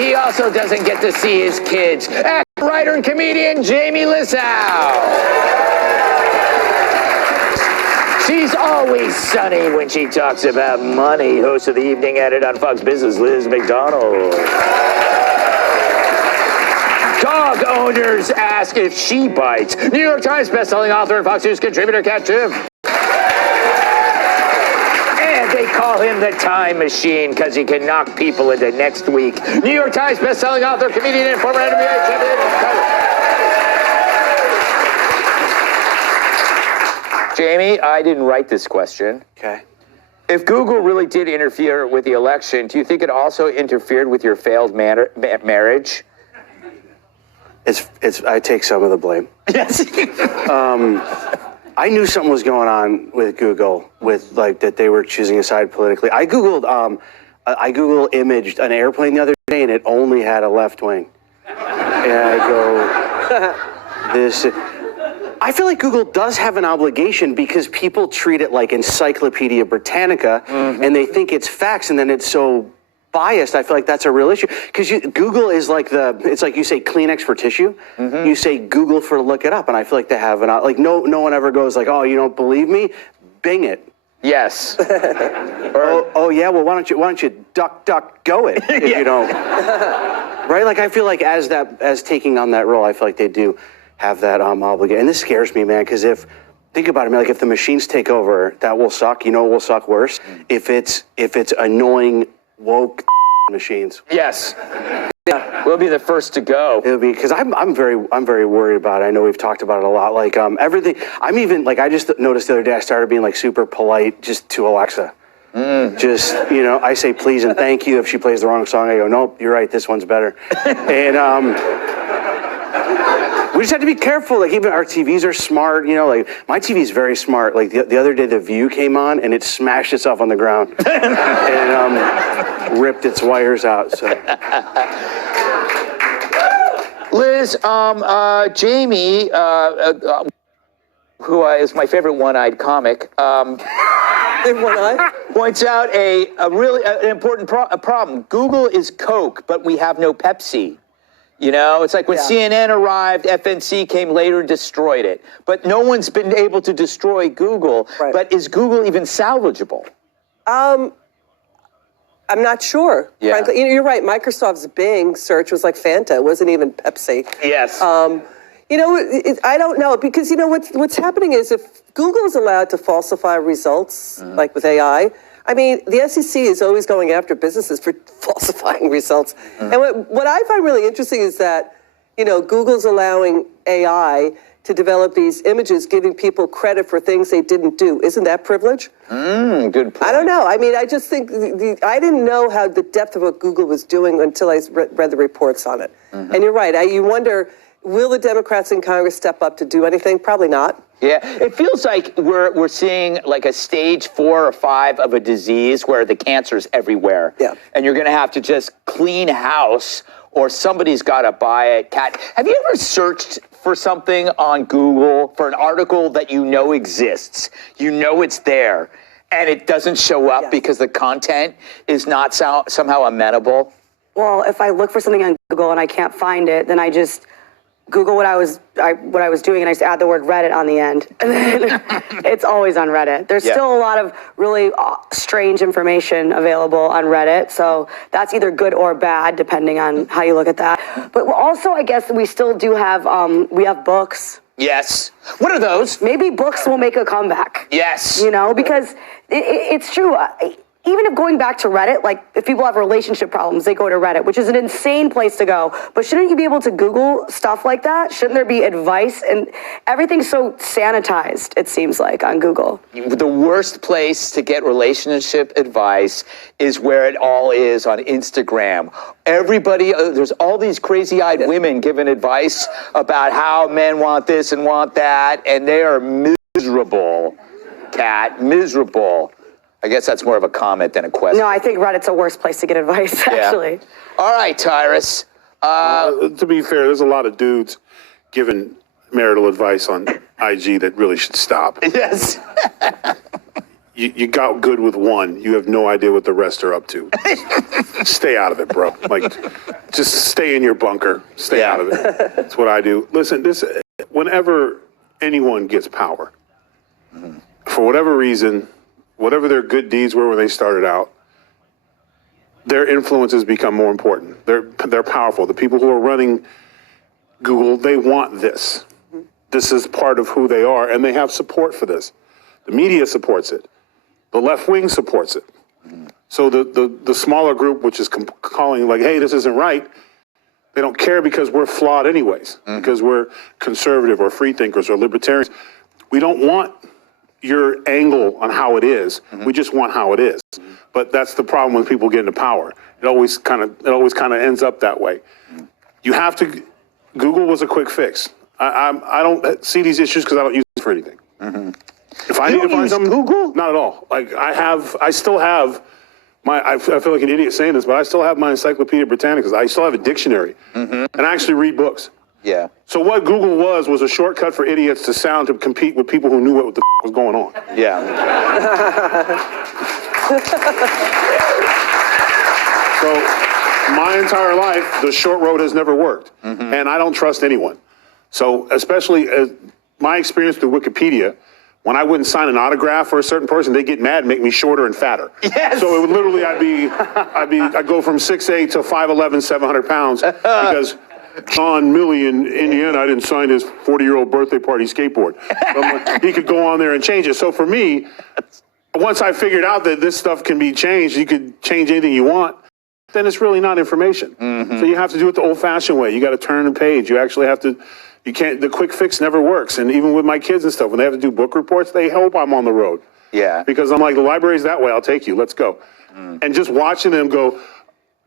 He also doesn't get to see his kids. Actor, writer, and comedian Jamie Lissow. She's always sunny when she talks about money. Host of the Evening Edit on Fox Business, Liz McDonald. Dog owners ask if she bites. New York Times bestselling author and Fox News contributor Kat Tiff. And they call him the Time Machine because he can knock people into next week. New York Times bestselling author, comedian, and former NBA champion. Jamie, I didn't write this question. Okay. If Google really did interfere with the election, do you think it also interfered with your failed marriage? I take some of the blame. Yes. I knew something was going on with Google, with like that they were choosing a side politically. I Googled imaged an airplane the other day, and it only had a left wing. And I go, this. I feel like Google does have an obligation because people treat it like Encyclopedia Britannica, and they think it's facts, and then it's so biased. I feel like that's a real issue because Google is like it's like you say Kleenex for tissue, you say Google for look it up, and I feel like they have no one ever goes like, oh, you don't believe me, Bing it. Yes. oh yeah, well why don't you duck go it if you don't, right? Like I feel like as taking on that role, I feel like they do have that obligation, and this scares me, man, because think about it, man, like if the machines take over, that will suck. You know, it will suck worse if it's annoying woke machines. Yes. Yeah. We'll be the first to go. It'll be because I'm very worried about it. I know we've talked about it a lot. Like everything. I'm even like I just noticed the other day I started being like super polite just to Alexa. Just I say please and thank you if she plays the wrong song. I go, nope, you're right. This one's better. And we just have to be careful. Like even our TVs are smart. Like my TV is very smart. Like the other day, The View came on and it smashed itself on the ground and ripped its wires out. So. Liz, Jamie, who is my favorite one-eyed comic, points out a really important problem. Google is Coke, but we have no Pepsi. It's like when CNN arrived, FNC came later and destroyed it. But no one's been able to destroy Google. Right. But is Google even salvageable? I'm not sure. Yeah. Frankly, you're right. Microsoft's Bing search was like Fanta. It wasn't even Pepsi. Yes. I don't know, because what's happening is if Google is allowed to falsify results, like with AI, I mean, the SEC is always going after businesses for falsifying results. And what I find really interesting is that, Google's allowing AI to develop these images, giving people credit for things they didn't do. Isn't that privilege? Good point. I don't know. I mean, I just think I didn't know how the depth of what Google was doing until I read the reports on it. And you're right. You wonder, will the Democrats in Congress step up to do anything? Probably not. Yeah, it feels like we're seeing like a stage 4 or 5 of a disease where the cancer's everywhere. Yeah. And you're going to have to just clean house or somebody's got to buy it. Kat, have you ever searched for something on Google for an article that exists? It's there and it doesn't show up because the content is not somehow amenable? Well, if I look for something on Google and I can't find it, then I just Google what I was doing, and I just add the word Reddit on the end, and then it's always on Reddit. There's still a lot of really strange information available on Reddit, so that's either good or bad depending on how you look at that. But also, I guess we still do have we have books. Yes. What are those? Maybe books will make a comeback. Yes. Because it's true. Even if going back to Reddit, like if people have relationship problems, they go to Reddit, which is an insane place to go. But shouldn't you be able to Google stuff like that? Shouldn't there be advice? And everything's so sanitized, it seems like, on Google. The worst place to get relationship advice is where it all is on Instagram. Everybody, there's all these crazy-eyed women giving advice about how men want this and want that, and they are miserable, Kat, miserable. I guess that's more of a comment than a question. No, I think Reddit's a worse place to get advice, actually. Yeah. All right, Tyrus. To be fair, there's a lot of dudes giving marital advice on IG that really should stop. Yes. you got good with one. You have no idea what the rest are up to. Stay out of it, bro. Like, just stay in your bunker. Stay out of it. That's what I do. Listen, whenever anyone gets power, for whatever reason, whatever their good deeds were when they started out, their influences become more important. They're powerful. The people who are running Google, they want this. This is part of who they are, and they have support for this. The media supports it. The left wing supports it. So the smaller group, which is calling like, hey, this isn't right, they don't care because we're flawed anyways, because we're conservative or free thinkers or libertarians. We don't want your angle on how it is. We just want how it is. But that's the problem when people get into power. It always kind of ends up that way. You have to. Google was a quick fix. I don't see these issues because I don't use it for anything. If I need to find something, Google, not at all. Like I still have my. I feel like an idiot saying this, but I still have my Encyclopedia Britannica. I still have a dictionary, and I actually read books. Yeah. So what Google was a shortcut for idiots to compete with people who knew what the was going on. Yeah. So my entire life, the short road has never worked, and I don't trust anyone. So especially my experience with Wikipedia, when I wouldn't sign an autograph for a certain person, they get mad and make me shorter and fatter. Yes. So it would literally, I'd go from 6'8" to 5'11", 700 pounds because John Milley in Indiana, I didn't sign his 40-year-old birthday party skateboard. He could go on there and change it. So for me, once I figured out that this stuff can be changed, you could change anything you want, then it's really not information. So you have to do it the old-fashioned way. You got to turn the page. You actually have to. You can't. The quick fix never works. And even with my kids and stuff, when they have to do book reports, they hope I'm on the road. Yeah. Because I'm like, the library's that way. I'll take you. Let's go. And just watching them go,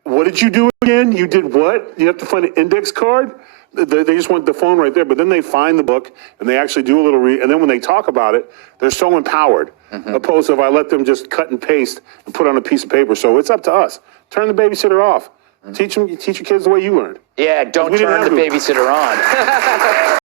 what did you do again? You did what? You have to find an index card? They just want the phone right there. But then they find the book and they actually do a little and then when they talk about it, they're so empowered. Opposed to if I let them just cut and paste and put on a piece of paper. So it's up to us. Turn the babysitter off. Teach your kids the way you learned. Yeah, don't turn the babysitter on.